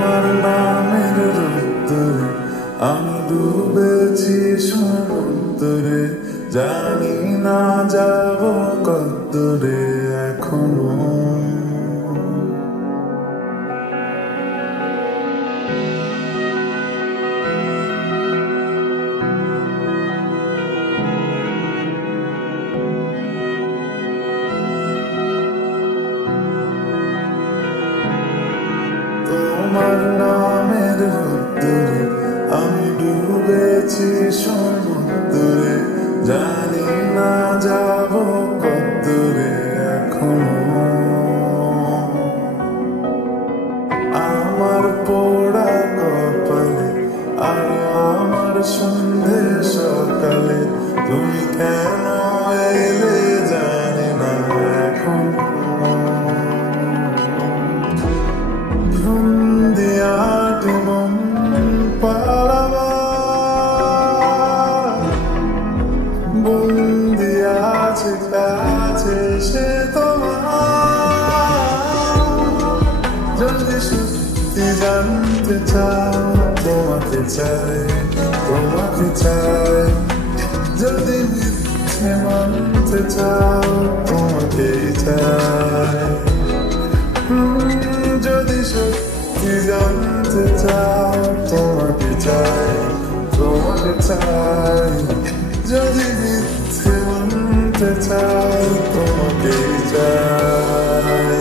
তোমার নামের রোদ্দুরে আমি ডুবেছি সমুদ্রে, জানি না যাব কতদূরে এখনো। তোমার নামের রোদ্দুরে আমি ডুবেছি সমুদ্রে, জানি না যাব কতদূরে এখনো। আমার পোড়া কপালে আর আমার সন্ধে সকালে তুমি কেন এলে জানি না এখনো। কাছে সে তোমার যদি সত্যি জানতে চাও, তোমাকে চাই, তোমাকে চাই। যদি মিথ্যে মানতে চাও, তোমাকেই চাই। যদি সত্যি জানতে চাও, তোমাকে চাই, তোমাকে চাই। যদি মিথ্যে মানতে চাও, তোমাকেই চাই।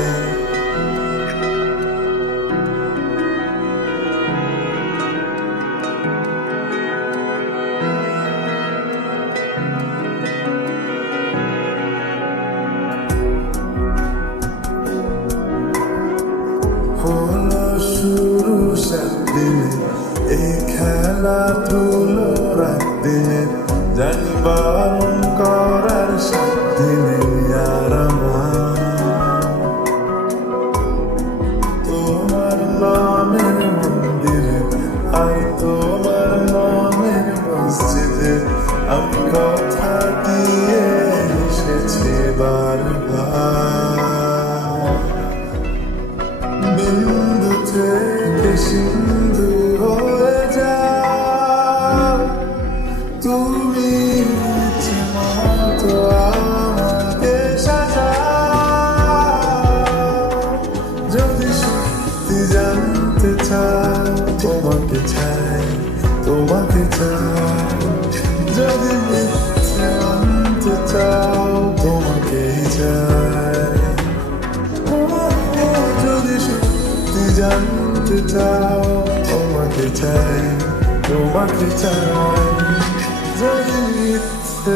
হলো শুরু সাতদিনে এই খেলাধুলো রাতদিনে, জানি বারণ করার সাতদিনে আর তোমার নামের মন্দিরে আর তোমার নামের মসজিদে আমি কথা দিয়ে এসেছি বারবার। বিন্দু থেকে সিন্ধু হয়ে যাও তুমি, মতো আমাকে সাজাও। যদি সত্যি জানতে চাও, তোমাকে চাই, তোমাকে চাই। যদি মিথ্যে মানতে চাও, তোমাকেই চাই। যদি সত্যি জানতে চাও, তোমাকে চাই, তোমাকে চাই। যদি মিথ্যে